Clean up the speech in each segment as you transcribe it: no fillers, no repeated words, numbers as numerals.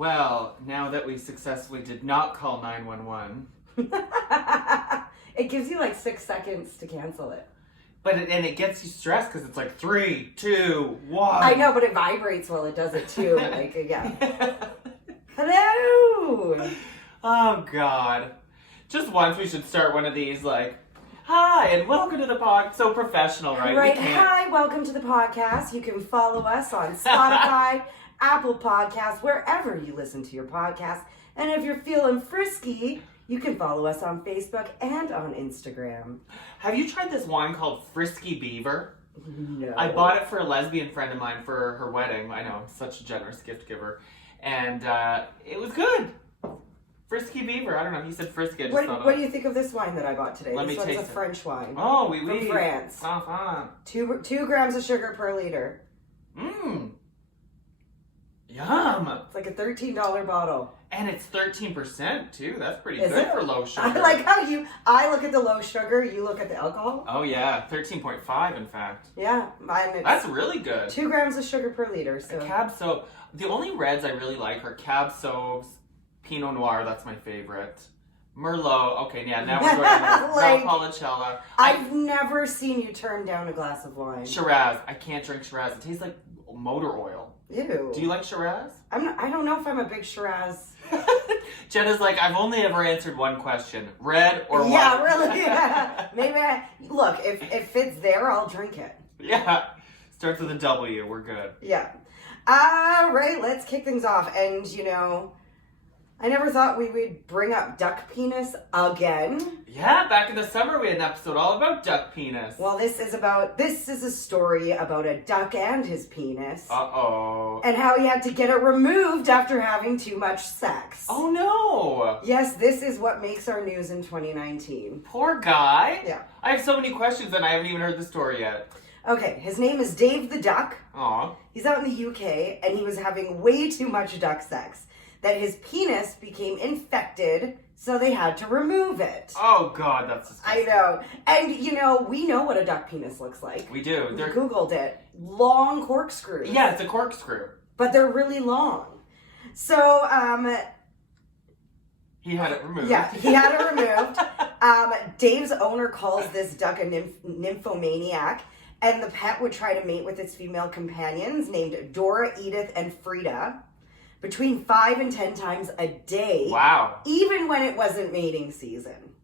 Well, now that we successfully did not call 911. It gives you like 6 seconds to cancel it. But it gets you stressed because it's like 3, 2, 1. I know, but it vibrates while it does it too. Like, yeah. Hello! Oh, God. Just once we should start one of these, like, hi, and welcome to the pod. So professional, right? Right. Hi, welcome to the podcast. You can follow us on Spotify, Apple Podcasts, wherever you listen to your podcast. And if you're feeling frisky, you can follow us on Facebook and on Instagram. Have you tried this wine called Frisky Beaver? No. I bought it for a lesbian friend of mine for her wedding. I know, I'm such a generous gift giver. And it was good. Frisky Beaver. I don't know. He said frisky. What do you think of this wine that I bought today? Let this me one's taste a it. French wine. Oh, oui. From France. Oh, fun. 2 grams of sugar per liter. Mmm. Yum. It's like a $13 bottle. And it's 13% too. That's pretty Is good it? for low sugar. I like how I look at the low sugar, you look at the alcohol. Oh yeah, 13.5 in fact. Yeah, mine. That's really good. 2 grams of sugar per liter. So Cab Sauv. The only reds I really like are Cab Sauvs, Pinot Noir. That's my favorite. Merlot. Okay, yeah. Now we're going to Like, Valpolicella. I've never seen you turn down a glass of wine. Shiraz. I can't drink Shiraz. It tastes like motor oil. Ew. Do you like Shiraz? I don't know if I'm a big Shiraz. Jenna's like, I've only ever answered one question: red or white. Yeah, really. Yeah. Maybe look, if it's there, I'll drink it. Yeah. Starts with a W. We're good. Yeah. All right, let's kick things off. And I never thought we would bring up duck penis again. Yeah, back in the summer we had an episode all about duck penis. Well, this is a story about a duck and his penis. Uh-oh. And how he had to get it removed after having too much sex. Oh no. Yes, this is what makes our news in 2019. Poor guy. Yeah. I have so many questions and I haven't even heard the story yet. Okay, his name is Dave the Duck. Aw. He's out in the UK and he was having way too much duck sex. That his penis became infected, so they had to remove it. Oh God, that's disgusting. I know. And we know what a duck penis looks like. We do. We Googled it. Long corkscrews. Yeah, it's a corkscrew. But they're really long. So, he had it removed. Yeah, he had it removed. Dave's owner calls this duck a nymphomaniac, and the pet would try to mate with its female companions named Dora, Edith, and Frida between 5 and 10 times a day. Wow. Even when it wasn't mating season.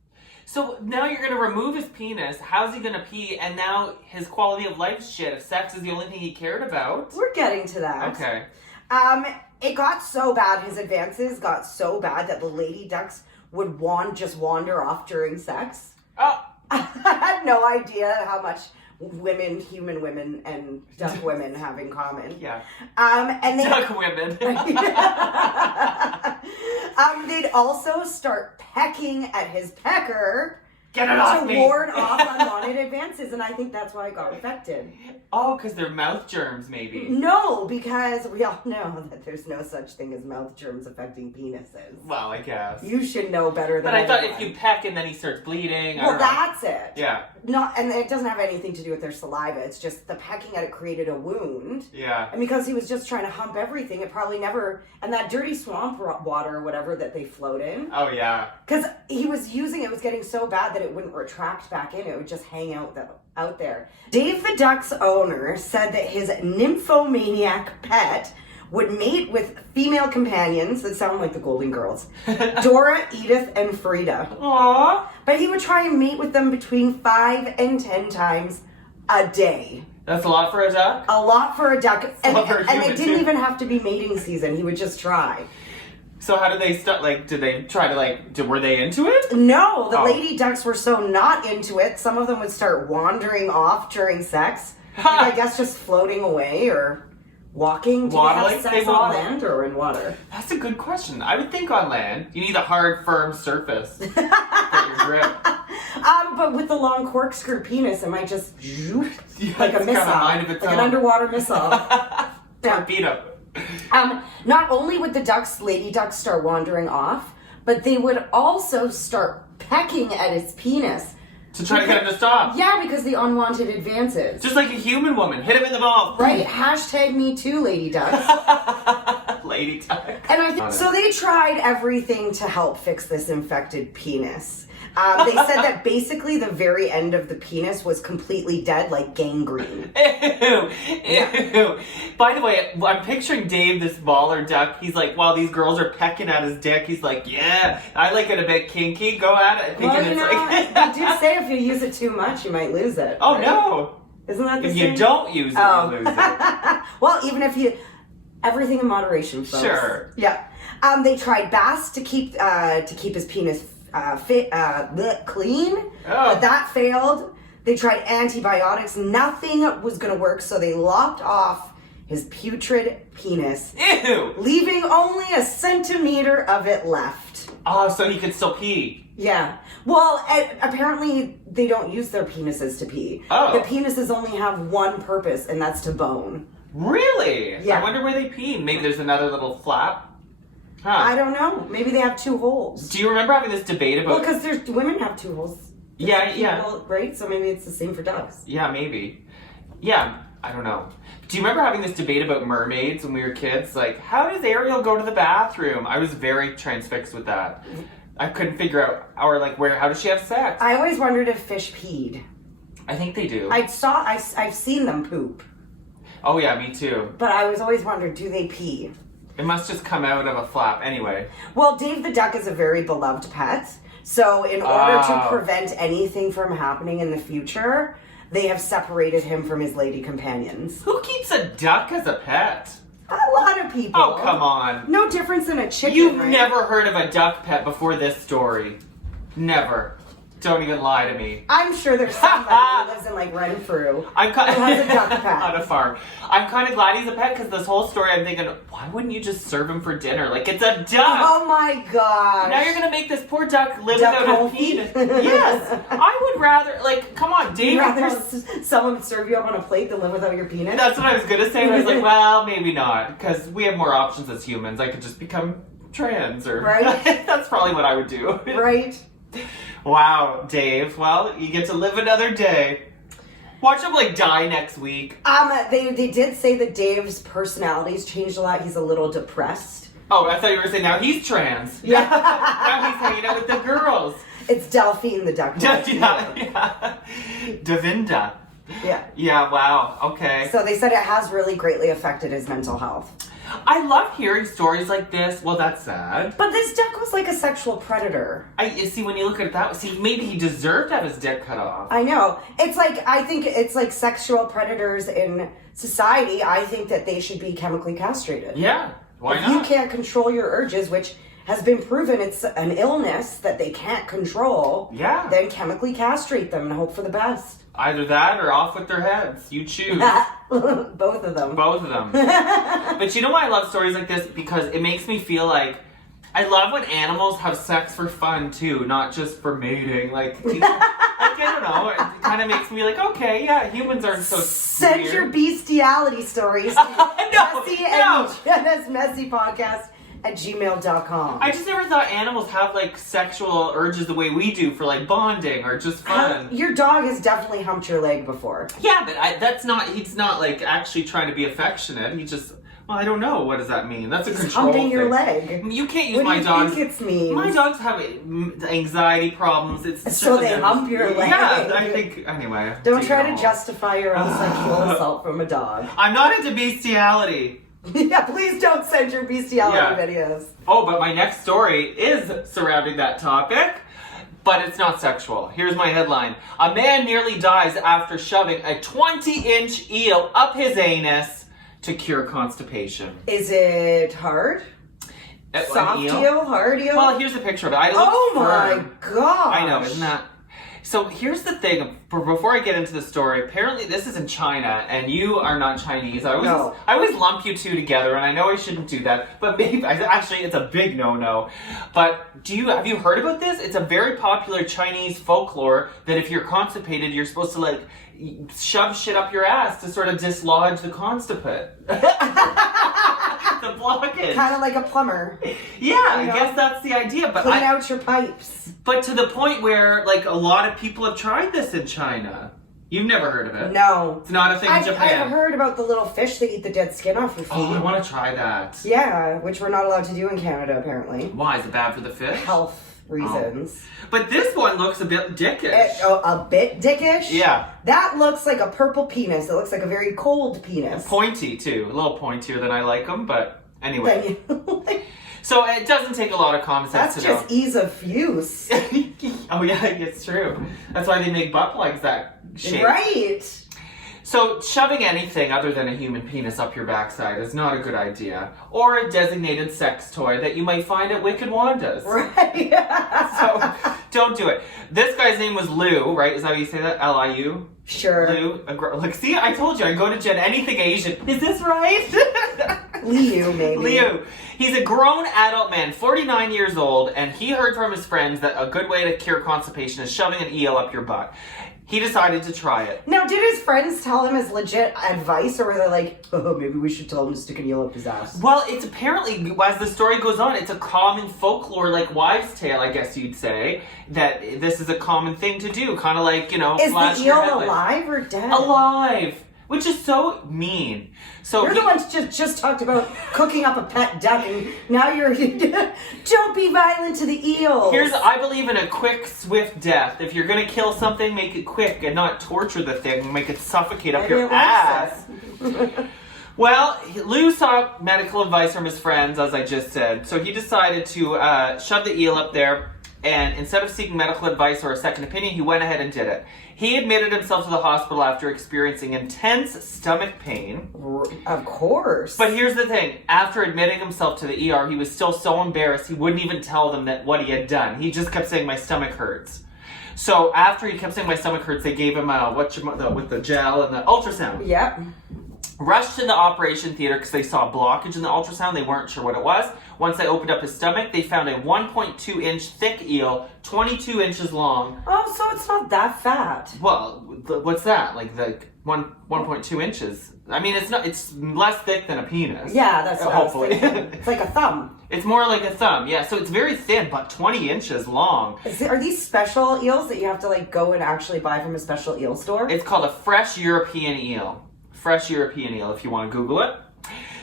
So now you're going to remove his penis. How's he going to pee? And now his quality of life shit, if sex is the only thing he cared about? We're getting to that. Okay. It got so bad, his advances got so bad that the lady ducks would just wander off during sex. Oh. I had no idea how much human women and duck women have in common. Yeah. And Duck women. They'd also start pecking at his pecker. Get it off me! To ward off unwanted advances, and I think that's why it got infected. Oh, because they're mouth germs, maybe. No, because we all know that there's no such thing as mouth germs affecting penises. Well, I guess. You should know better than But I thought anyone. if you peck and then he starts bleeding. Well, that's it. Yeah. And it doesn't have anything to do with their saliva. It's just the pecking at it created a wound. Yeah. And because he was just trying to hump everything, it probably never. And that dirty swamp water or whatever that they float in. Oh, yeah. Because he was using it was getting so bad that it wouldn't retract back in. It would just hang out there. Dave the Duck's owner said that his nymphomaniac pet would mate with female companions that sound like the Golden Girls. Dora, Edith, and Frida. Aww. But he would try and mate with them between 5 and 10 times a day. That's a lot for a duck? A lot for a duck. And it didn't too. even have to be mating season. He would just try. So how did they start, did they try to, were they into it? No, the lady ducks were so not into it. Some of them would start wandering off during sex. I guess just floating away or walking. Do you have sex on land or in water? That's a good question. I would think on land. You need a hard, firm surface. Get your grip. But with the long corkscrew penis, it might just like a missile. Like an underwater missile. Torpedo. Not only would the lady ducks start wandering off, but they would also start pecking at his penis. To try to get him to stop. Yeah, because the unwanted advances. Just like a human woman. Hit him in the balls. Right? #MeToo, lady ducks. lady duck. And so they tried everything to help fix this infected penis. They said that basically the very end of the penis was completely dead, like gangrene. Ew. By the way, I'm picturing Dave, this baller duck. He's like, while these girls are pecking at his dick, he's like, yeah, I like it a bit kinky. Go at it. Well, they do say if you use it too much, you might lose it. Oh, right? no. Isn't that the If same? you don't use it, you lose it. Well, even if you... Everything in moderation, folks. Sure. Yeah. They tried baths to keep his penis clean, but that failed. They tried antibiotics. Nothing was going to work, so they lopped off his putrid penis, Ew. leaving only a centimeter of it left. Oh, so he could still pee. Yeah. Well, apparently they don't use their penises to pee. Oh. The penises only have one purpose, and that's to bone. Really? Yeah. I wonder where they pee. Maybe there's another little flap. Huh. I don't know. Maybe they have two holes. Do you remember having this debate about... Well, because women have two holes. Yeah. Right? So maybe it's the same for ducks. Yeah, maybe. Yeah, I don't know. Do you remember having this debate about mermaids when we were kids? Like, how does Ariel go to the bathroom? I was very transfixed with that. I couldn't figure out, or like, how does she have sex? I always wondered if fish peed. I think they do. I've seen them poop. Oh yeah, me too. But I was always wondered, do they pee? It must just come out of a flap anyway. Well, Dave the duck is a very beloved pet. So in order to prevent anything from happening in the future, they have separated him from his lady companions. Who keeps a duck as a pet? A lot of people. Oh, come on. No difference than a chicken, You've right? never heard of a duck pet before this story. Never. Don't even lie to me. I'm sure there's somebody who lives in like Renfrew who has a duck pet. On a farm. I'm kind of glad he's a pet because this whole story I'm thinking, why wouldn't you just serve him for dinner? Like, it's a duck. Oh my gosh. Now you're going to make this poor duck live Duck without a confit? penis. Yes. I would rather, like, come on, David. You'd rather someone serve you up on a plate than live without your penis? That's what I was going to say. And I was like, well, maybe not. Because we have more options as humans. I could just become trans or... Right. That's probably what I would do. Right. Wow, Dave. Well, you get to live another day. Watch him like die next week. They did say that Dave's personality's changed a lot. He's a little depressed. Oh, I thought you were saying now he's trans. Yeah. Now he's hanging out with the girls. It's Delphine the duck. Yeah. Davinda. Yeah. Yeah, wow. Okay. So they said it has really greatly affected his mental health. I love hearing stories like this. Well, that's sad. But this duck was like a sexual predator. You see, when you look at it that way, see, maybe he deserved to have his dick cut off. I know. It's like, I think it's like sexual predators in society. I think that they should be chemically castrated. Yeah. Why if not? you can't control your urges, which has been proven it's an illness that they can't control, Yeah. then chemically castrate them and hope for the best. Either that or off with their heads. You choose. Both of them. Both of them. But you know why I love stories like this? Because it makes me feel like I love when animals have sex for fun too, not just for mating. Like, you know, like I don't know. It kind of makes me like, okay, yeah, humans aren't so Send weird. your bestiality stories to Messy and Jenna's Messy Podcast at gmail.com. I just never thought animals have like sexual urges the way we do for like bonding or just fun. Your dog has definitely humped your leg before. Yeah, but he's not like actually trying to be affectionate. He just, well, I don't know. What does that mean? That's a control Humping thing. your leg. You can't use What do my you dogs. think it means? My dogs have anxiety problems. It's So they hump your leg. Yeah, I think, anyway. Don't try to justify your own sexual assault from a dog. I'm not into bestiality. Yeah, please don't send your bestiality videos. Oh, but my next story is surrounding that topic, but it's not sexual. Here's my headline. A man nearly dies after shoving a 20-inch eel up his anus to cure constipation. Is it hard? Soft eel? Hard eel? Well, here's a picture of it. Oh my gosh. I know, isn't that... So here's the thing, before I get into the story, apparently this is in China, and you are not Chinese. I always lump you two together, and I know I shouldn't do that, but maybe, actually it's a big no-no. But have you heard about this? It's a very popular Chinese folklore that if you're constipated, you're supposed to like shove shit up your ass to sort of dislodge the constipate. The blockage. Kind of like a plumber. Yeah, I guess that's the idea. But Clean out your pipes. But to the point where, like, a lot of people have tried this in China. You've never heard of it? No. It's not a thing in Japan. I've heard about the little fish that eat the dead skin off your feet. Oh, I want to try that. Yeah, which we're not allowed to do in Canada, apparently. Why? Is it bad for the fish? Health reasons. Oh. But this one looks a bit dickish. A bit dickish? Yeah. That looks like a purple penis. It looks like a very cold penis. Pointy, too. A little pointier than I like them, but anyway. Like, so it doesn't take a lot of common sense to know. That's just ease of use. Oh, yeah, it's true. That's why they make butt plugs that shape. Right. So shoving anything other than a human penis up your backside is not a good idea. Or a designated sex toy that you might find at Wicked Wanda's. Right. So don't do it. This guy's name was Liu, right? Is that how you say that? L-I-U? Sure. Liu. Like, see, I told you, I go to Jen, anything Asian. Is this right? Liu, maybe. Liu. He's a grown adult man, 49 years old, and he heard from his friends that a good way to cure constipation is shoving an eel up your butt. He decided to try it. Now, did his friends tell him his legit advice, or were they like, oh, maybe we should tell him to stick an eel up his ass? Well, it's apparently, as the story goes on, it's a common folklore, like wives' tale, I guess you'd say, that this is a common thing to do. Kind of like, you know, is flash the your eel head alive or dead? Alive! Which is so mean. So you're the ones just talked about cooking up a pet duck, and now you're don't be violent to the eels. I believe in a quick, swift death. If you're gonna kill something, make it quick and not torture the thing. Make it suffocate up your ass. Well, Lou sought medical advice from his friends, as I just said. So he decided to shove the eel up there, and instead of seeking medical advice or a second opinion, he went ahead and did it. He admitted himself to the hospital after experiencing intense stomach pain. Of course. But here's the thing. After admitting himself to the ER, he was still so embarrassed he wouldn't even tell them that what he had done. He just kept saying, my stomach hurts. So after he kept saying, my stomach hurts, they gave him with the gel and the ultrasound. Yep. Rushed to the operation theater because they saw a blockage in the ultrasound. They weren't sure what it was. Once they opened up his stomach, they found a 1.2-inch thick eel, 22 inches long. Oh, so it's not that fat. Well, what's that? Like the 1.2 inches? I mean, it's not. It's less thick than a penis. Yeah, that's what hopefully. I was thinking. It's like a thumb. It's more like a thumb, yeah. So it's very thin, but 20 inches long. Are these special eels that you have to like go and actually buy from a special eel store? It's called a fresh European eel. Fresh European eel, if you want to Google it.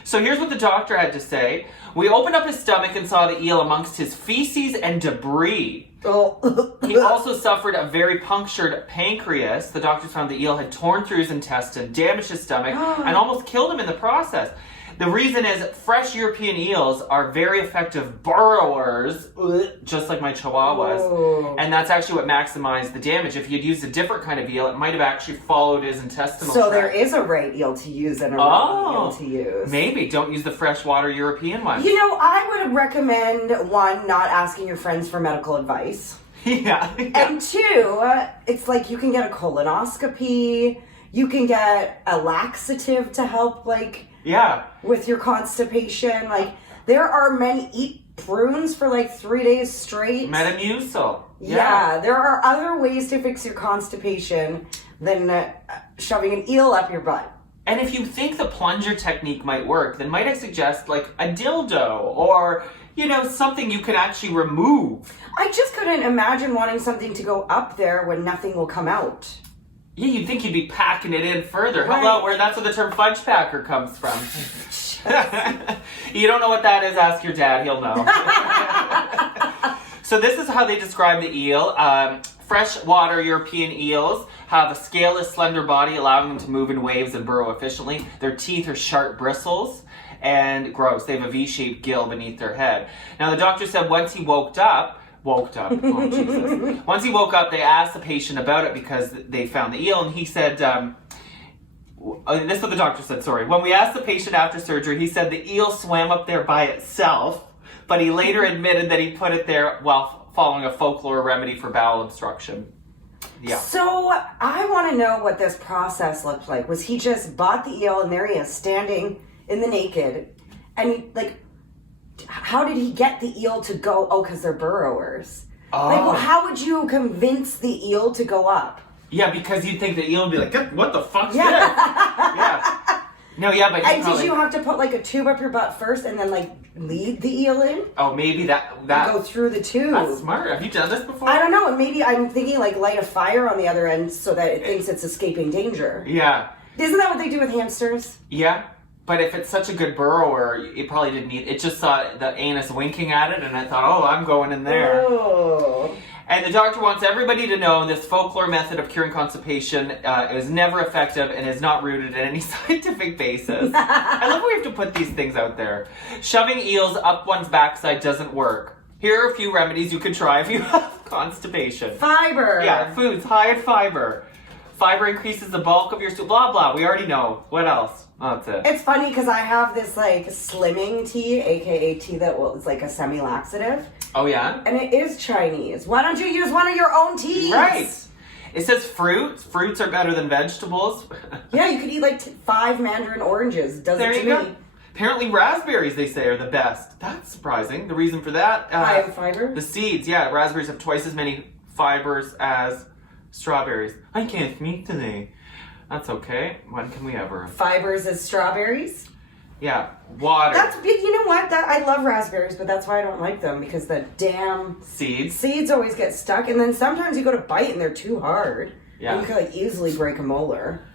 So here's what the doctor had to say. We opened up his stomach and saw the eel amongst his feces and debris. Oh. He also suffered a very punctured pancreas. The doctors found the eel had torn through his intestine, damaged his stomach, and almost killed him in the process. The reason is fresh European eels are very effective burrowers, just like my chihuahuas. Oh. And that's actually what maximized the damage. If you'd used a different kind of eel, it might have actually followed his intestinal So tract. there is a right eel to use and a wrong eel to use. Maybe. Don't use the freshwater European one. You know, I would recommend, one, not asking your friends for medical advice. Yeah. And two, it's like you can get a colonoscopy, you can get a laxative to help, like... Yeah. With your constipation. Like, there are many, eat prunes for like 3 days straight. Metamucil. Yeah, there are other ways to fix your constipation than shoving an eel up your butt. And if you think the plunger technique might work, then might I suggest like a dildo or, you know, something you can actually remove. I just couldn't imagine wanting something to go up there when nothing will come out. Yeah, you'd think you'd be packing it in further. Right. Hello, that's where the term fudge packer comes from. You don't know what that is, ask your dad, he'll know. So this is how they describe the eel. Freshwater European eels have a scaleless, slender body, allowing them to move in waves and burrow efficiently. Their teeth are sharp bristles and gross. They have a V-shaped gill beneath their head. Now the doctor said once he woke up, oh Jesus. Once he woke up, they asked the patient about it because they found the eel, and he said, this is what the doctor said, sorry. When we asked the patient after surgery, he said the eel swam up there by itself, but he later admitted that he put it there while following a folklore remedy for bowel obstruction. Yeah. So I want to know what this process looked like. Was he just bought the eel and there he is standing in the naked, and like, how did he get the eel to go? Oh, because they're burrowers. Oh. Like, well, how would you convince the eel to go up? Yeah, because you'd think the eel would be like, what the fuck's Yeah. this? Yeah. No, yeah, but And did you have to put like a tube up your butt first and then like lead the eel in? Oh, maybe that And go through the tube. That's smart. Have you done this before? I don't know. Maybe I'm thinking like light a fire on the other end so that it thinks it's escaping danger. Yeah. Isn't that what they do with hamsters? Yeah. But if it's such a good burrower, it probably didn't need. It just saw the anus winking at it, and it thought, "Oh, I'm going in there." Oh. And the doctor wants everybody to know this folklore method of curing constipation is never effective and is not rooted in any scientific basis. I love when we have to put these things out there. Shoving eels up one's backside doesn't work. Here are a few remedies you could try if you have constipation. Fiber. Yeah, foods high in fiber. Fiber increases the bulk of your stool. Blah, blah. We already know. What else? Oh, that's it. It's funny because I have this like slimming tea, aka tea that is like a semi-laxative. Oh, yeah? And it is Chinese. Why don't you use one of your own teas? Right. It says fruits. Fruits are better than vegetables. Yeah, you could eat like 5 mandarin oranges. Does There it to you me. go. Apparently raspberries, they say, are the best. That's surprising. The reason for that... High in fiber? The seeds, yeah. Raspberries have twice as many fibers as strawberries. I can't speak today. That's okay. When can we ever? Fibers as strawberries? Yeah. Water. That's big. You know what? I love raspberries, but that's why I don't like them, because the damn seeds always get stuck, and then sometimes you go to bite and they're too hard. Yeah. And you could like easily break a molar.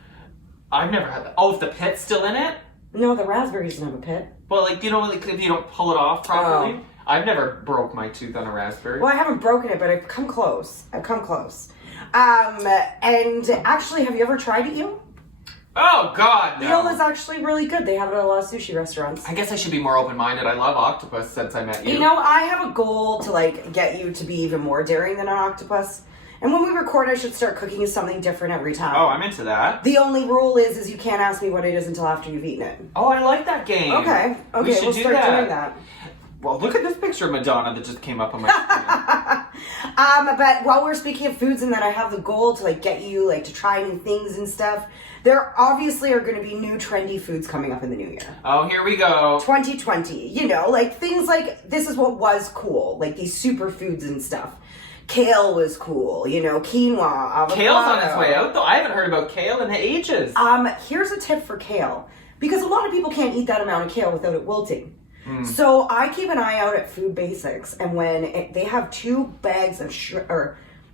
I've never had that. Oh, if the pit's still in it? No, the raspberries don't have a pit. Well, like, you know, like if you don't pull it off properly? Oh. I've never broke my tooth on a raspberry. Well, I haven't broken it, but I've come close. And actually, have you ever tried eel? Oh, God, no. Eel is actually really good. They have it at a lot of sushi restaurants. I guess I should be more open-minded. I love octopus since I met you. You know, I have a goal to like get you to be even more daring than an octopus. And when we record, I should start cooking you something different every time. Oh, I'm into that. The only rule is you can't ask me what it is until after you've eaten it. Oh, I like that game. Okay, We we'll should start doing that. Well, look at this picture of Madonna that just came up on my screen. But while we're speaking of foods and that I have the goal to like get you like to try new things and stuff, there obviously are going to be new trendy foods coming up in the new year. Oh, here we go. 2020, you know, like things like this is what was cool, like these superfoods and stuff. Kale was cool, you know, quinoa, avocado. Kale's on its way out, though. I haven't heard about kale in ages. Here's a tip for kale, because a lot of people can't eat that amount of kale without it wilting. So I keep an eye out at Food Basics, and when they have 2 bags of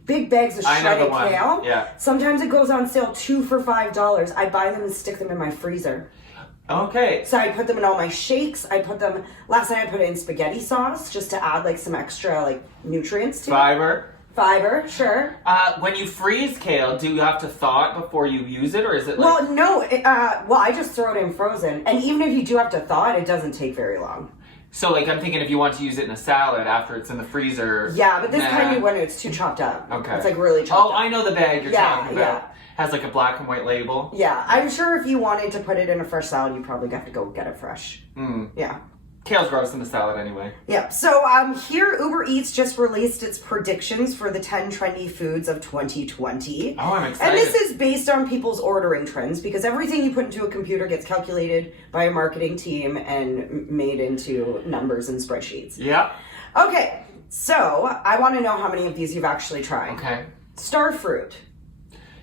big bags of shredded kale, yeah. Sometimes it goes on sale 2 for $5. I buy them and stick them in my freezer. Okay. So I put them in all my shakes. Last night I put it in spaghetti sauce just to add like some extra like nutrients to it. Fiber, sure. When you freeze kale, do you have to thaw it before you use it, or is it like... Well, no. I just throw it in frozen. And even if you do have to thaw it, it doesn't take very long. So, like, I'm thinking if you want to use it in a salad after it's in the freezer... Yeah, but this kind of when it's too chopped up. Okay. It's like really chopped up. Oh, I know the bag you're talking about. Yeah. Has like a black and white label. Yeah, I'm sure if you wanted to put it in a fresh salad, you probably have to go get it fresh. Yeah. Kale's gross in the salad anyway. Yeah. So here Uber Eats just released its predictions for the 10 trendy foods of 2020. Oh, I'm excited. And this is based on people's ordering trends, because everything you put into a computer gets calculated by a marketing team and made into numbers and spreadsheets. Yeah. Okay. So I want to know how many of these you've actually tried. Okay. Star fruit.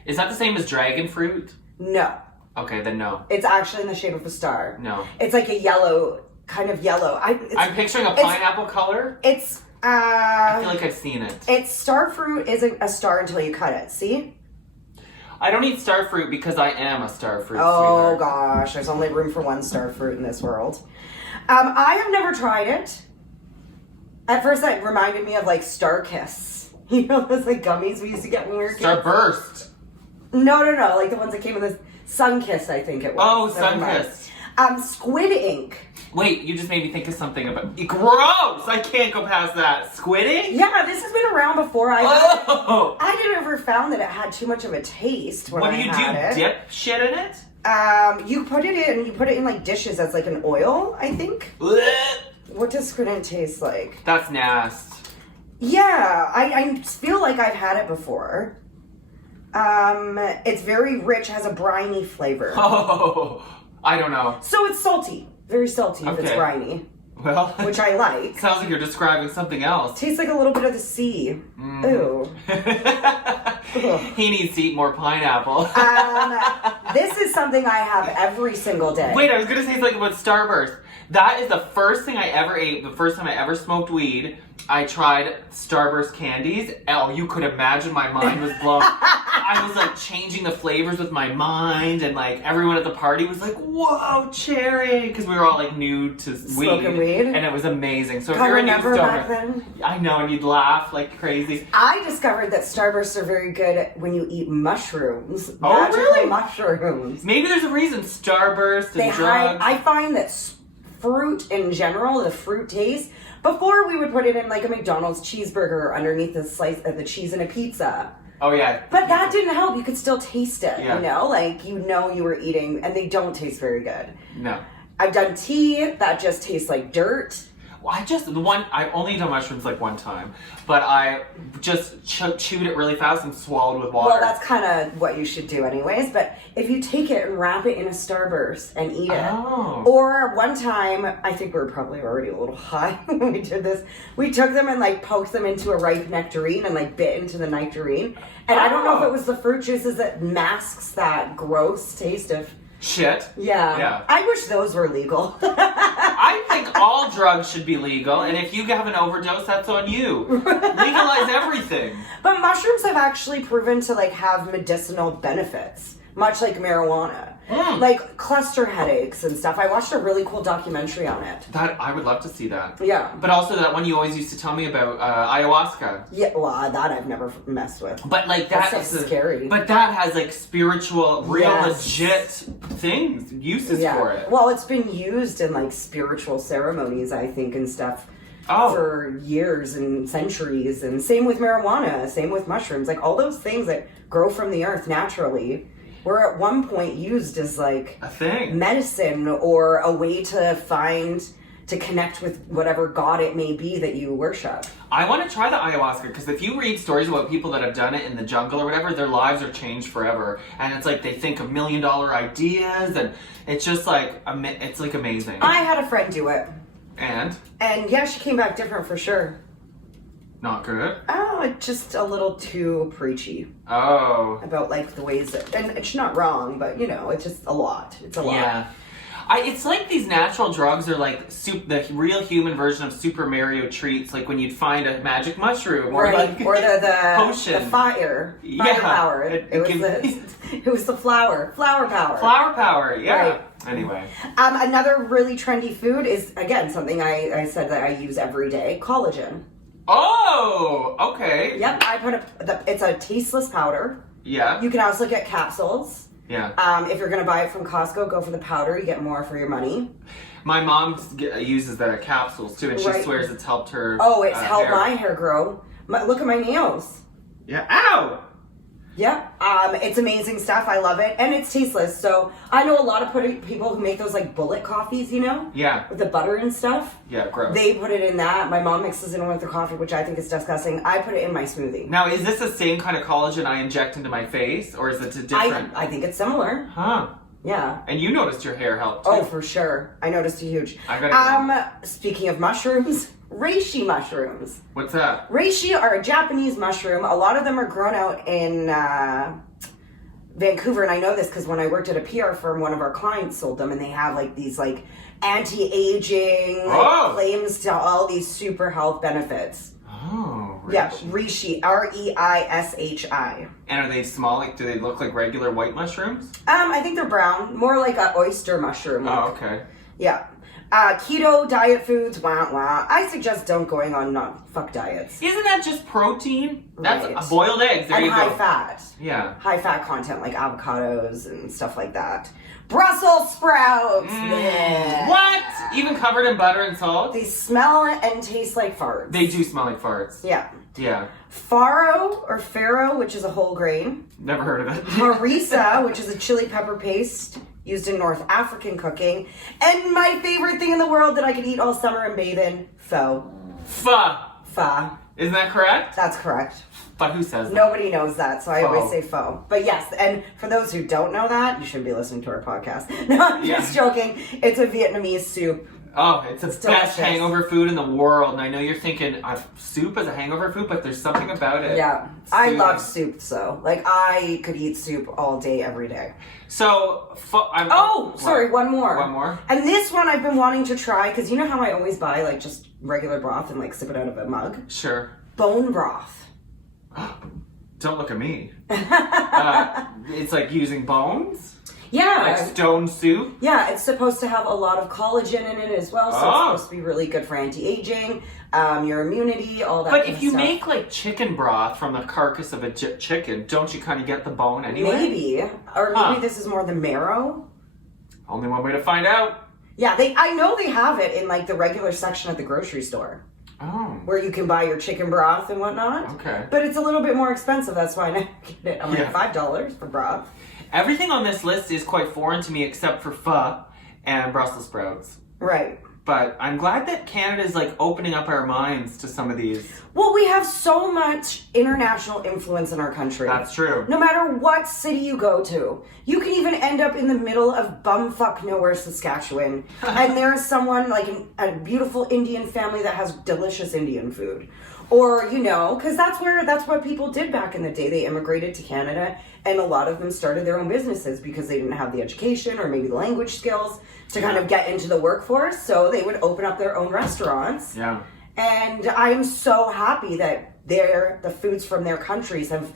Is that the same as dragon fruit? No. Okay, then no. It's actually in the shape of a star. No. It's like a yellow, kind of yellow. I'm picturing a pineapple color. It's, I feel like I've seen it. It's star fruit isn't a star until you cut it, see? I don't eat star fruit because I am a star fruit, Oh sweetheart. gosh, there's only room for one star fruit in this world. I have never tried it. At first that reminded me of like Star Kiss. You know those like gummies we used to get when we were kids? Starburst. No, like the ones that came in the Sun Kiss, I think it was. Oh, Never mind. Sun Kiss. Squid ink. Wait, you just made me think of something about... Gross! I can't go past that. Squid ink? Yeah, this has been around before. I never found that it had too much of a taste when What I do you had do? it. Dip shit in it? You put it in like dishes as like an oil, I think. Blech. What does squid ink taste like? That's nasty. Yeah, I feel like I've had it before. It's very rich, has a briny flavor. Oh, I don't know. So it's salty. Very salty if it's Okay. briny. Well, which I like. Sounds like you're describing something else. Tastes like a little bit of the sea. Ooh. He needs to eat more pineapple. This is something I have every single day. Wait, I was gonna say something about Starburst. That is the first thing I ever ate. The first time I ever smoked weed, I tried Starburst candies. Oh, you could imagine my mind was blown. I was like changing the flavors with my mind, and like everyone at the party was like, "Whoa, cherry!" Because we were all like new to Smoking weed, and it was amazing. So if Can't you're a new remember back stoner, then. I know, and you'd laugh like crazy. I discovered that Starbursts are very good when you eat mushrooms. Oh, Magical really? mushrooms. Maybe there's a reason. Starburst and drugs. I find that fruit in general, the fruit taste. Before we would put it in like a McDonald's cheeseburger underneath the slice of the cheese in a pizza. Oh yeah. But that didn't help. You could still taste it, Yeah. you know? Like, you know you were eating, and they don't taste very good. No. I've done tea that just tastes like dirt. Well, I've only done mushrooms like one time, but I just chewed it really fast and swallowed with water. Well, that's kind of what you should do anyways, but if you take it and wrap it in a Starburst and eat it. Oh. Or one time, I think we were probably already a little high when we did this, we took them and like poked them into a ripe nectarine and like bit into the nectarine. And I don't know if it was the fruit juices that masks that gross taste of shit. Yeah. I wish those were legal. I think all drugs should be legal, and if you have an overdose, that's on you. Legalize everything. But mushrooms have actually proven to like have medicinal benefits, much like marijuana. Like cluster headaches and stuff. I watched a really cool documentary on it. That I would love to see that. Yeah. But also that one you always used to tell me about, ayahuasca. Yeah, well, that I've never messed with. But like That's so scary. But that has like spiritual, real Yes. legit things, uses for it. Well, it's been used in like spiritual ceremonies, I think, and stuff. For years and centuries, and same with marijuana, same with mushrooms, like all those things that grow from the earth naturally were at one point used as like a thing, medicine, or a way to connect with whatever god it may be that you worship. I want to try the ayahuasca, because if you read stories about people that have done it in the jungle or whatever, their lives are changed forever, and it's like they think of $1 million ideas, and it's just like it's like amazing. I had a friend do it. And yeah, she came back different for sure. Not good? Oh, just a little too preachy. Oh. About like the ways that, and it's not wrong, but you know, it's just a lot. It's a lot. Yeah. It's like these natural drugs are like the real human version of Super Mario treats, like when you'd find a magic mushroom or right. like or the potion. The fire Yeah. power. It was the flower power. Flower power, yeah. Right. Anyway. Another really trendy food is, again, something I said that I use every day, collagen. Oh, okay. Yep, I put it's a tasteless powder. Yeah. You can also get capsules. Yeah. If you're going to buy it from Costco, go for the powder. You get more for your money. My mom uses the capsules too, and she swears it's helped her. Oh, it's helped my hair grow. Look at my nails. Yeah. Ow! Yep. It's amazing stuff. I love it. And it's tasteless. So I know a lot of people who make those like bullet coffees, you know? Yeah. With the butter and stuff. Yeah, gross. They put it in that. My mom mixes it in with the coffee, which I think is disgusting. I put it in my smoothie. Now, is this the same kind of collagen I inject into my face, or is it a different? I think it's similar. Huh. Yeah. And you noticed your hair helped too. Oh, for sure. I noticed a huge. I gotta Speaking of mushrooms, reishi mushrooms. What's that? Reishi are a Japanese mushroom. A lot of them are grown out in Vancouver, and I know this because when I worked at a PR firm, one of our clients sold them, and they have like these like anti-aging claims to all these super health benefits. Oh, reishi. Yeah, reishi, Reishi. And are they small? Like, do they look like regular white mushrooms? I think they're brown, more like an oyster mushroom. Oh, okay. Yeah. Keto diet foods, wah wah. I suggest don't going on fuck diets. Isn't that just protein? That's Right. boiled eggs. There and you high go. fat. Yeah. High fat content like avocados and stuff like that. Brussels sprouts. Bleh. What? Even covered in butter and salt? They smell and taste like farts. They do smell like farts. Yeah. Yeah. Farro, which is a whole grain. Never heard of it. Harissa, which is a chili pepper paste used in North African cooking. And my favorite thing in the world that I could eat all summer and bathe in, pho. Pho. Pho. Isn't that correct? That's correct. But who says that? Nobody knows that, so I Pho. always say pho. But yes, and for those who don't know that, you shouldn't be listening to our podcast. No, I'm just joking. It's a Vietnamese soup. Oh, it's the best delicious. hangover food in the world. And I know you're thinking soup as a hangover food, but there's something about it. Yeah. I love soup, so. Like, I could eat soup all day, every day. So, one more. One more? And this one I've been wanting to try, because you know how I always buy, like, just regular broth and, like, sip it out of a mug? Sure. Bone broth. Don't look at me. It's like using bones? Yeah. Like stone soup? Yeah, it's supposed to have a lot of collagen in it as well, so it's supposed to be really good for anti-aging, your immunity, all that But kind if of you stuff. make like chicken broth from the carcass of a chicken, don't you kind of get the bone anyway? Maybe. Or maybe this is more the marrow. Only one way to find out. Yeah, I know they have it in like the regular section at the grocery store. Oh. Where you can buy your chicken broth and whatnot. Okay. But it's a little bit more expensive, that's why I never get it. I'm Yeah. like $5 for broth. Everything on this list is quite foreign to me except for pho and Brussels sprouts. Right. But I'm glad that Canada's like opening up our minds to some of these. Well, we have so much international influence in our country. That's true. No matter what city you go to, you can even end up in the middle of bumfuck nowhere, Saskatchewan, and there's someone like a beautiful Indian family that has delicious Indian food. Or, you know, because that's what people did back in the day. They immigrated to Canada, and a lot of them started their own businesses because they didn't have the education or maybe the language skills to kind of get into the workforce. So they would open up their own restaurants. Yeah. And I'm so happy that the foods from their countries have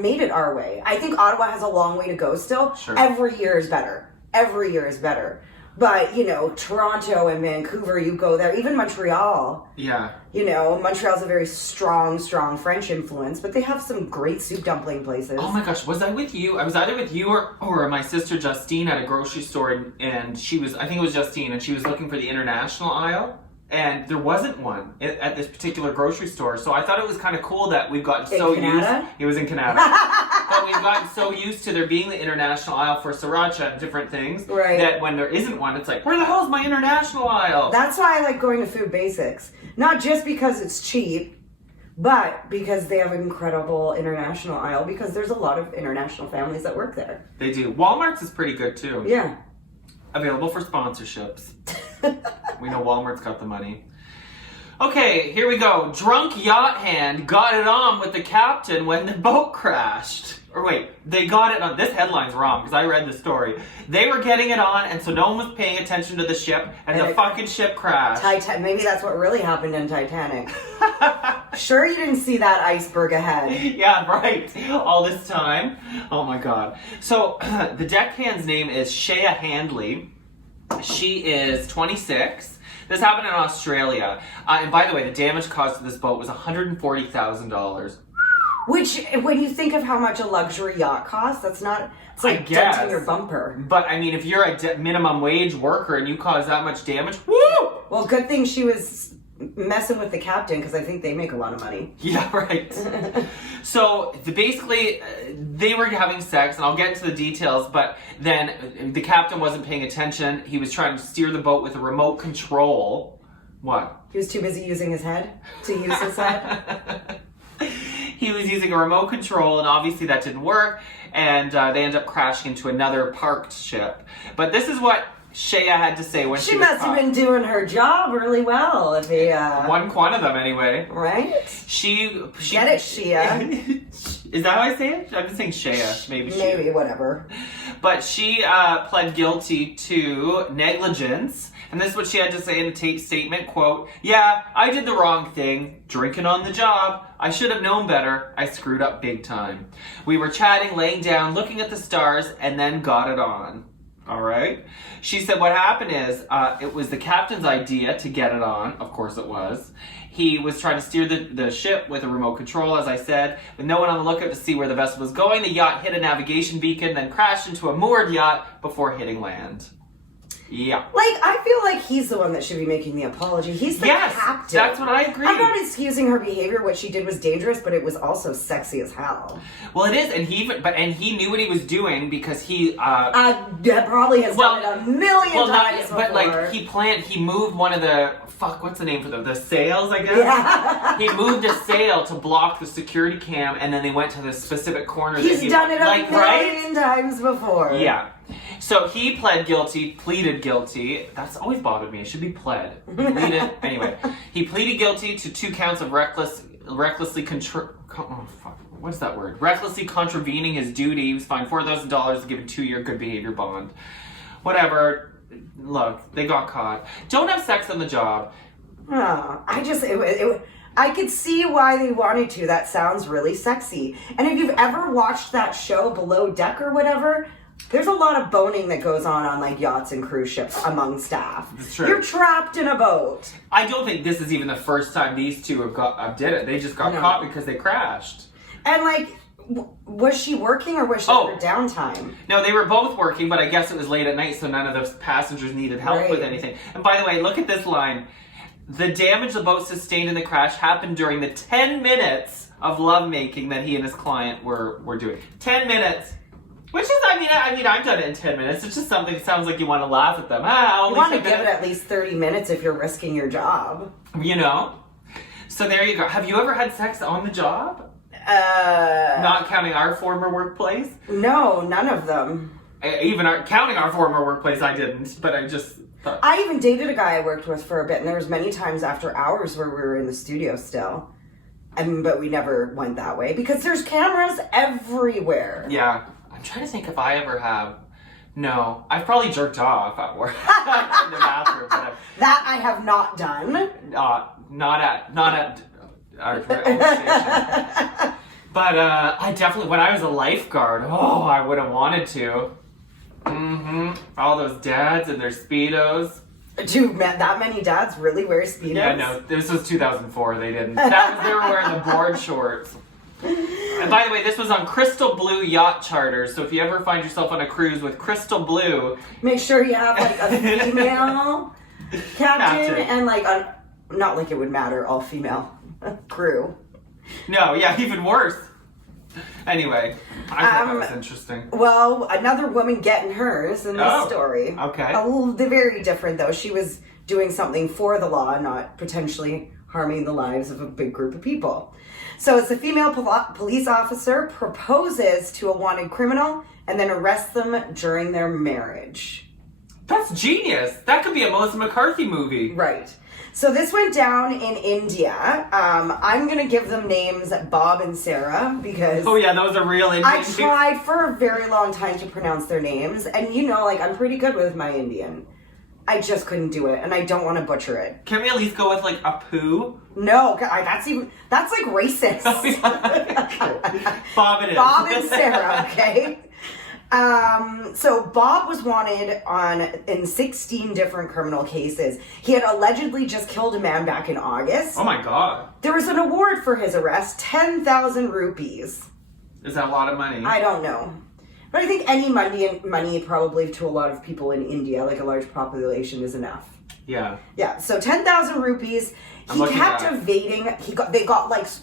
made it our way. I think Ottawa has a long way to go still. Sure. Every year is better. Every year is better. But, you know, Toronto and Vancouver, you go there. Even Montreal. Yeah. You know, Montreal's a very strong French influence, but they have some great soup dumpling places. Oh my gosh, was I with you? I was either with you or my sister Justine at a grocery store, and she was, I think it was Justine, and she was looking for the international aisle, and there wasn't one at this particular grocery store. So I thought it was kind of cool that we've gotten so used. It was in Canada. But we've gotten so used to there being the international aisle for sriracha and different things, right, that when there isn't one, it's like, where the hell is my international aisle? That's why I like going to Food Basics. Not just because it's cheap, but because they have an incredible international aisle, because there's a lot of international families that work there. They do. Walmart's is pretty good too. Yeah. Available for sponsorships. We know Walmart's got the money. Okay, here we go. Drunk yacht hand got it on with the captain when the boat crashed. Or wait, they got it on. This headline's wrong because I read the story. They were getting it on, and so no one was paying attention to the ship, and the fucking ship crashed. Maybe that's what really happened in Titanic. Sure you didn't see that iceberg ahead. Yeah, right. All this time. Oh my god. So, the deckhand's name is Shea Handley. She is 26. This happened in Australia. And by the way, the damage caused to this boat was $140,000. Which, when you think of how much a luxury yacht costs, that's not... It's like denting your bumper. But, I mean, if you're a minimum wage worker and you cause that much damage, woo! Well, good thing she was messing with the captain, because I think they make a lot of money. Yeah, right. So, basically, they were having sex, and I'll get into the details, but then the captain wasn't paying attention. He was trying to steer the boat with a remote control. What? He was too busy using his head to use his head? He was using a remote control, and obviously that didn't work, and they ended up crashing into another parked ship. But this is what Shea had to say when she was must have been doing her job really well if he... One of them, anyway. Right? She Get it, Shea. Is that how I say it? I've been saying Shea. Maybe, whatever. But she pled guilty to negligence. And this is what she had to say in the statement, quote, "Yeah, I did the wrong thing, drinking on the job. I should have known better. I screwed up big time. We were chatting, laying down, looking at the stars, and then got it on." All right? She said what happened is, it was the captain's idea to get it on. Of course it was. He was trying to steer the ship with a remote control, as I said, with no one on the lookout to see where the vessel was going. The yacht hit a navigation beacon, then crashed into a moored yacht before hitting land. Yeah. Like, I feel like he's the one that should be making the apology. He's the captain. That's what I agree. I'm not excusing her behavior. What she did was dangerous, but it was also sexy as hell. Well, it is, and he knew what he was doing because he probably has done it a million times before. But like he moved one of the what's the name for them? The sails, I guess. Yeah. He moved a sail to block the security cam, and then they went to the specific corner. He's done it a million right? times before. Yeah. So he pleaded guilty. That's always bothered me. It should be pled. Pleaded. Anyway, he pleaded guilty to 2 counts of recklessly what's that word? Recklessly contravening his duty. He was fined $4,000 and given 2-year good behavior bond. Whatever. Look, they got caught. Don't have sex on the job. I could see why they wanted to. That sounds really sexy. And if you've ever watched that show Below Deck or whatever, there's a lot of boning that goes on like yachts and cruise ships among staff. That's true. You're trapped in a boat. I don't think this is even the first time these two did it. They just got caught because they crashed. And like, was she working or was she on her downtime? No, they were both working, but I guess it was late at night, so none of the passengers needed help with anything. And by the way, look at this line. The damage the boat sustained in the crash happened during the 10 minutes of lovemaking that he and his client were doing. 10 minutes. Which is, I mean, I've done it in 10 minutes. It's just something that sounds like you want to laugh at them. You want to give it at least 30 minutes if you're risking your job. You know? So there you go. Have you ever had sex on the job? Not counting our former workplace? No, none of them. Even counting our former workplace, I didn't. But I just thought... I even dated a guy I worked with for a bit, and there was many times after hours where we were in the studio still. But we never went that way because there's cameras everywhere. Yeah. I'm trying to think if I ever have. No. I've probably jerked off at work. In the bathroom. But that I have not done. Not at our station. But I definitely, when I was a lifeguard, I would have wanted to. All those dads and their Speedos. Dude, that many dads really wear Speedos? Yeah, no, this was 2004, they didn't. They were wearing the board shorts. And by the way, this was on Crystal Blue Yacht Charters, so if you ever find yourself on a cruise with Crystal Blue... Make sure you have, like, a female captain and, like, not like it would matter, all female crew. No, yeah, even worse. Anyway, I thought that was interesting. Well, another woman getting hers in this story. Okay. They're very different, though. She was doing something for the law, not potentially harming the lives of a big group of people. So it's a female police officer proposes to a wanted criminal and then arrests them during their marriage. That's genius. That could be a Melissa McCarthy movie. Right. So this went down in India. I'm going to give them names Bob and Sarah because... Oh, yeah, those are real Indian. I tried for a very long time to pronounce their names. And you know, like, I'm pretty good with my Indian. I just couldn't do it, and I don't want to butcher it. Can we at least go with, like, Apu? No, that's like racist. Oh, yeah. Bob it is. Bob and Sarah, okay? So Bob was wanted in 16 different criminal cases. He had allegedly just killed a man back in August. Oh my God. There was an award for his arrest, 10,000 rupees. Is that a lot of money? I don't know. But I think any money probably to a lot of people in India, like a large population, is enough. Yeah. Yeah, so 10,000 rupees. He kept evading.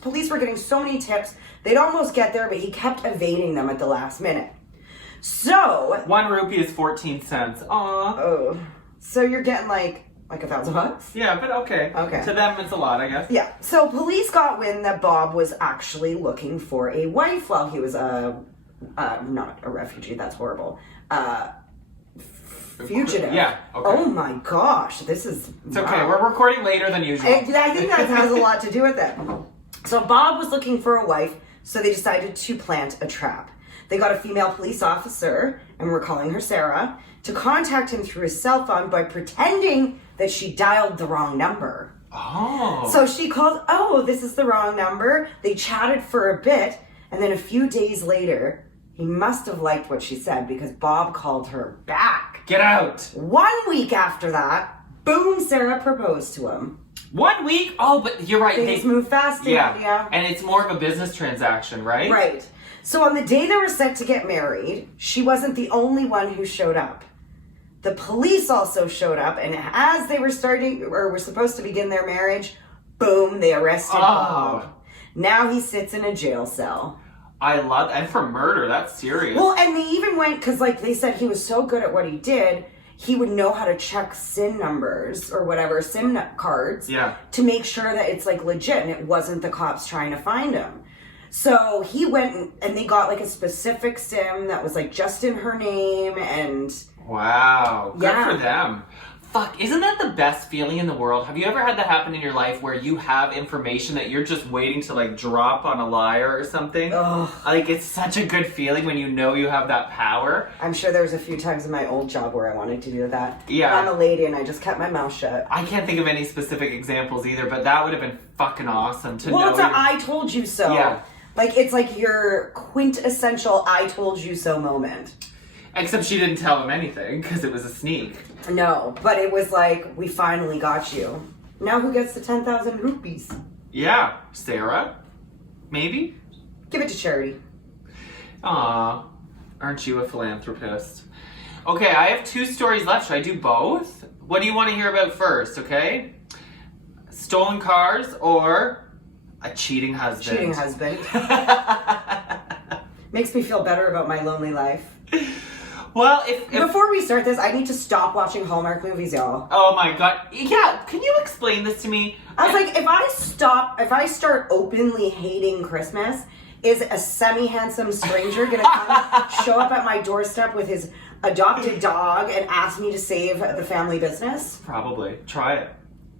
Police were getting so many tips. They'd almost get there, but he kept evading them at the last minute. So 1 rupee is 14 cents. Aww. Oh. So you're getting like $1,000? Yeah, but okay. Okay. To them, it's a lot, I guess. Yeah. So police got wind that Bob was actually looking for a wife while he was not a refugee. That's horrible. Fugitive. Yeah. Okay. Oh my gosh, this is. It's okay. We're recording later than usual. I think that has a lot to do with it. So Bob was looking for a wife, so they decided to plant a trap. They got a female police officer, and we're calling her Sarah, to contact him through his cell phone by pretending that she dialed the wrong number. Oh. So she called, this is the wrong number. They chatted for a bit, and then a few days later, he must have liked what she said because Bob called her back. Get out. 1 week after that, boom, Sarah proposed to him. 1 week? Oh, but you're right. Things move fast in India. And it's more of a business transaction, right? Right. So on the day they were set to get married, she wasn't the only one who showed up. The police also showed up, and as they were were supposed to begin their marriage, boom, they arrested Bob. Now he sits in a jail cell. And for murder, that's serious. Well, and they even went, because they said he was so good at what he did, he would know how to check SIM numbers or whatever, SIM cards, to make sure that it's legit and it wasn't the cops trying to find him. So he went and they got a specific SIM that was just in her name, and Wow. Good Yeah. for them. Fuck, isn't that the best feeling in the world? Have you ever had that happen in your life where you have information that you're just waiting to like drop on a liar or something? Ugh. Like, it's such a good feeling when you know you have that power. I'm sure there was a few times in my old job where I wanted to do that. Yeah. But I'm a lady and I just kept my mouth shut. I can't think of any specific examples either, but that would have been fucking awesome to know. Well, it's a I told you so. Yeah. Like, it's like your quintessential I told you so moment. Except she didn't tell him anything because it was a sneak. No, but it was like, we finally got you. Now who gets the 10,000 rupees? Yeah. Sarah? Maybe? Give it to charity. Aw. Aren't you a philanthropist? Okay, I have 2 stories left. Should I do both? What do you want to hear about first, okay? Stolen cars or a cheating husband? Cheating husband. Makes me feel better about my lonely life. Well, if Before we start this, I need to stop watching Hallmark movies, y'all. oh my god, yeah, can you explain this to me? I was like, if I start openly hating Christmas, is a semi-handsome stranger gonna come show up at my doorstep with his adopted dog and ask me to save the family business? Probably. Try it.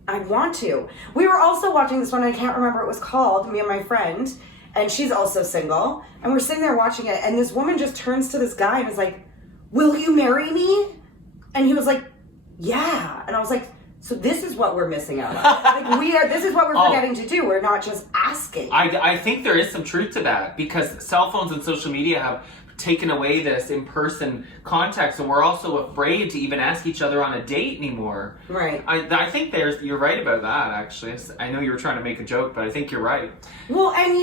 I want to. We were also watching this one, I can't remember what it was called, me and my friend, and she's also single, and we're sitting there watching it, and this woman just turns to this guy and is like, will you marry me? And he was like, yeah. And I was like, so this is what we're missing out on. Like this is what we're forgetting to do. We're not just asking. I think there is some truth to that because cell phones and social media have taken away this in-person contact, so we're also afraid to even ask each other on a date anymore. Right. I think you're right about that, actually. I know you were trying to make a joke, but I think you're right. Well, and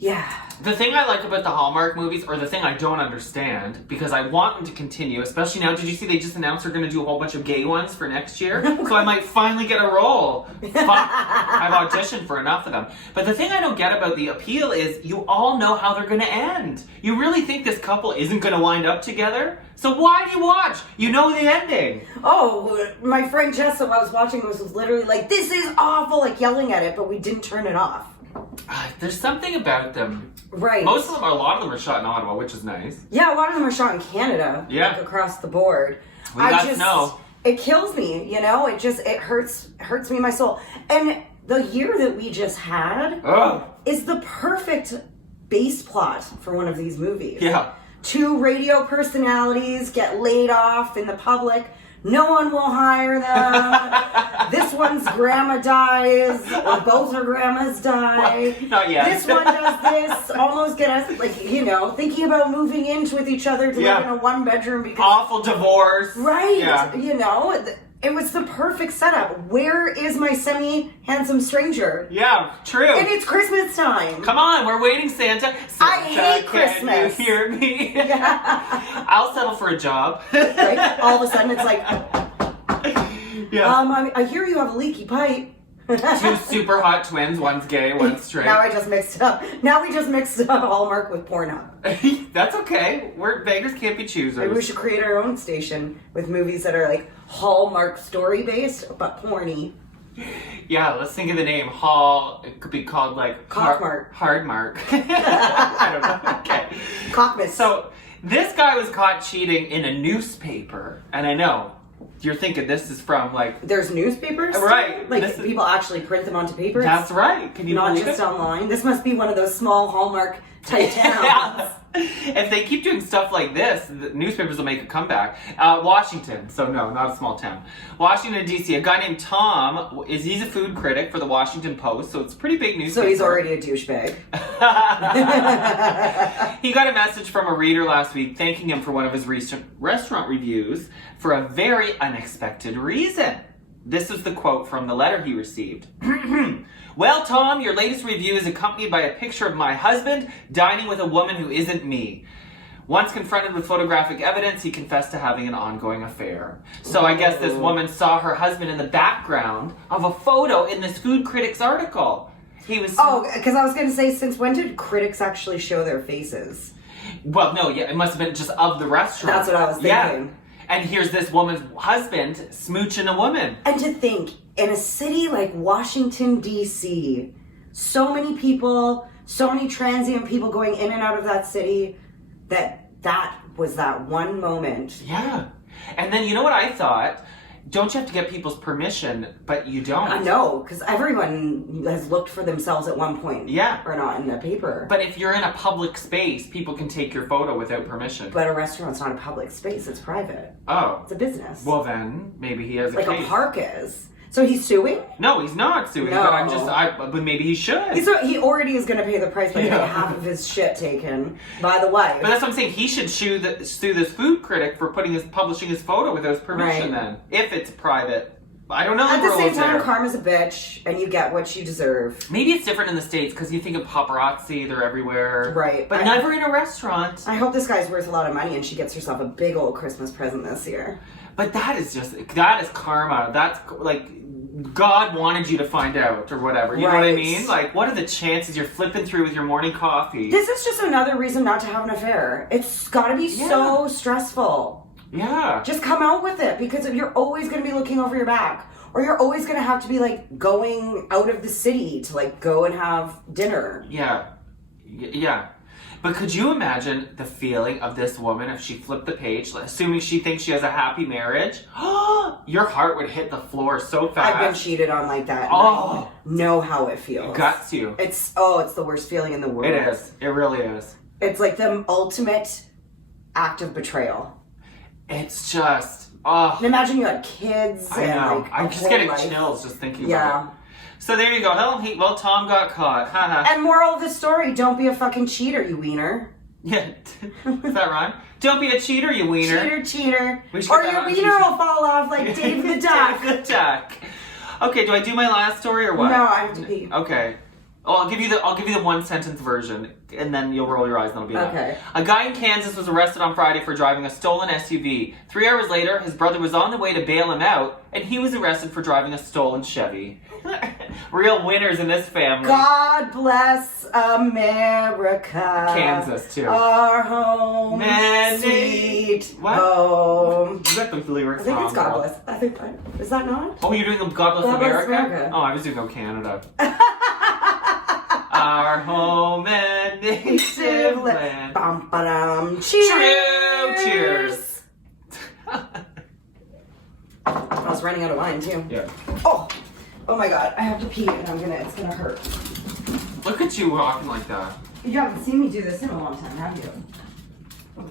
yeah. The thing I like about the Hallmark movies, or the thing I don't understand, because I want them to continue, especially now, did you see they just announced they're going to do a whole bunch of gay ones for next year? So I might finally get a role. Fuck, I've auditioned for enough of them. But the thing I don't get about the appeal is you all know how they're going to end. You really think this couple isn't going to wind up together? So why do you watch? You know the ending. Oh, my friend Jess, who I was watching, was literally like, this is awful, like yelling at it, but we didn't turn it off. There's something about them. Right. A lot of them are shot in Ottawa, which is nice. Yeah, a lot of them are shot in Canada. Yeah. Like across the board. We got snow. It kills me, it hurts me in my soul. And the year that we just had is the perfect base plot for one of these movies. Yeah. 2 radio personalities get laid off in the public. No one will hire them. This one's grandma dies, or both her grandmas die. Well, not yet. This one does this, almost get us, thinking about moving in with each other to live in a 1-bedroom because... Awful divorce. Right. Yeah. It was the perfect setup. Where is my semi-handsome stranger? Yeah, true. And it's Christmas time. Come on, we're waiting, Santa. I hate Christmas. Can you hear me? Yeah. I'll settle for a job. Right? All of a sudden it's like, yeah. I hear you have a leaky pipe. 2 super hot twins, one's gay, one's straight. Now I just mixed it up. Now we just mixed up Hallmark with Pornhub. That's okay. Beggars can't be choosers. Maybe we should create our own station with movies that are like Hallmark story based, but porny. Yeah, let's think of the name. It could be called like... Cockmark. Hardmark. I don't know. Okay. Cockmas. So, this guy was caught cheating in a newspaper. And I know, you're thinking this is from like... There's newspapers? Right. Like people actually print them onto papers? That's right. Can you Not believe just it? online? This must be one of those small Hallmark type towns. Yeah. If they keep doing stuff like this, the newspapers will make a comeback. Washington, so no, not a small town. Washington, D.C., a guy named Tom, he's a food critic for the Washington Post, so it's a pretty big newspaper. So he's already a douchebag. He got a message from a reader last week thanking him for one of his recent restaurant reviews for a very unexpected reason. This is the quote from the letter he received. Well, Tom, your latest review is accompanied by a picture of my husband dining with a woman who isn't me. Once confronted with photographic evidence, he confessed to having an ongoing affair. So I guess this woman saw her husband in the background of a photo in this food critic's article. He was... Oh, because I was going to say, since when did critics actually show their faces? Well, no, yeah, it must have been just of the restaurant. That's what I was thinking. Yeah. And here's this woman's husband smooching a woman. And to think, in a city like Washington, D.C., so many people, so many transient people going in and out of that city, that was that one moment. Yeah. And then you know what I thought? Don't you have to get people's permission? But you don't. I know, because everyone has looked for themselves at one point. Yeah. Or not in the paper. But if you're in a public space, people can take your photo without permission. But a restaurant's not a public space, it's private. Oh. It's a business. Well then, maybe he has a like case. a park is. So he's suing? No, he's not suing, No. but but maybe he should. He already is going to pay the price by getting half of his shit taken by the wife. But that's what I'm saying. He should sue this food critic for publishing his photo without his permission. Right. Then, if it's private, I don't know. At the same time, there. karma's a bitch, and you get what you deserve. Maybe it's different in the States because you think of paparazzi; they're everywhere. Right. But never in a restaurant. I hope this guy's worth a lot of money, and she gets herself a big old Christmas present this year. But that is karma. That's like God wanted you to find out or whatever. You know what I mean? Like, what are the chances you're flipping through with your morning coffee? This is just another reason not to have an affair. It's got to be so stressful. Yeah. Just come out with it, because you're always going to be looking over your back, or you're always going to have to be like going out of the city to like go and have dinner. Yeah. Yeah. But could you imagine the feeling of this woman if she flipped the page, assuming she thinks she has a happy marriage? Your heart would hit the floor so fast. I've been cheated on like that. Oh. I know how it feels. It guts you. It's the worst feeling in the world. It is. It really is. It's like the ultimate act of betrayal. It's just, oh. And imagine you had kids. I know. Like, I'm just getting chills just thinking about it. So there you go. Well, Tom got caught. And moral of the story, don't be a fucking cheater, you wiener. Yeah. Is that right? Don't be a cheater, you wiener. Cheater. Or your wiener will fall off like Dave the Duck. Dave the Duck. Okay, do I do my last story or what? No, I have to pee. Okay. Well, I'll give you the one sentence version, and then you'll roll your eyes, and that'll be enough. Okay. A guy in Kansas was arrested on Friday for driving a stolen SUV. 3 hours later, his brother was on the way to bail him out, and he was arrested for driving a stolen Chevy. Real winners in this family. God bless America. Kansas too. Our home, Many. sweet What? home. Is that the lyrics? I think it's God girl? bless. I think is that not? Oh, you're doing God Bless God Bless America? America. Oh, I was doing Go Canada. Our home and native land. Bum, ba-dum. Cheers. True. Cheers. I was running out of wine too. Yeah. Oh my God! I have to pee, and it's gonna hurt. Look at you walking like that. You haven't seen me do this in a long time, have you?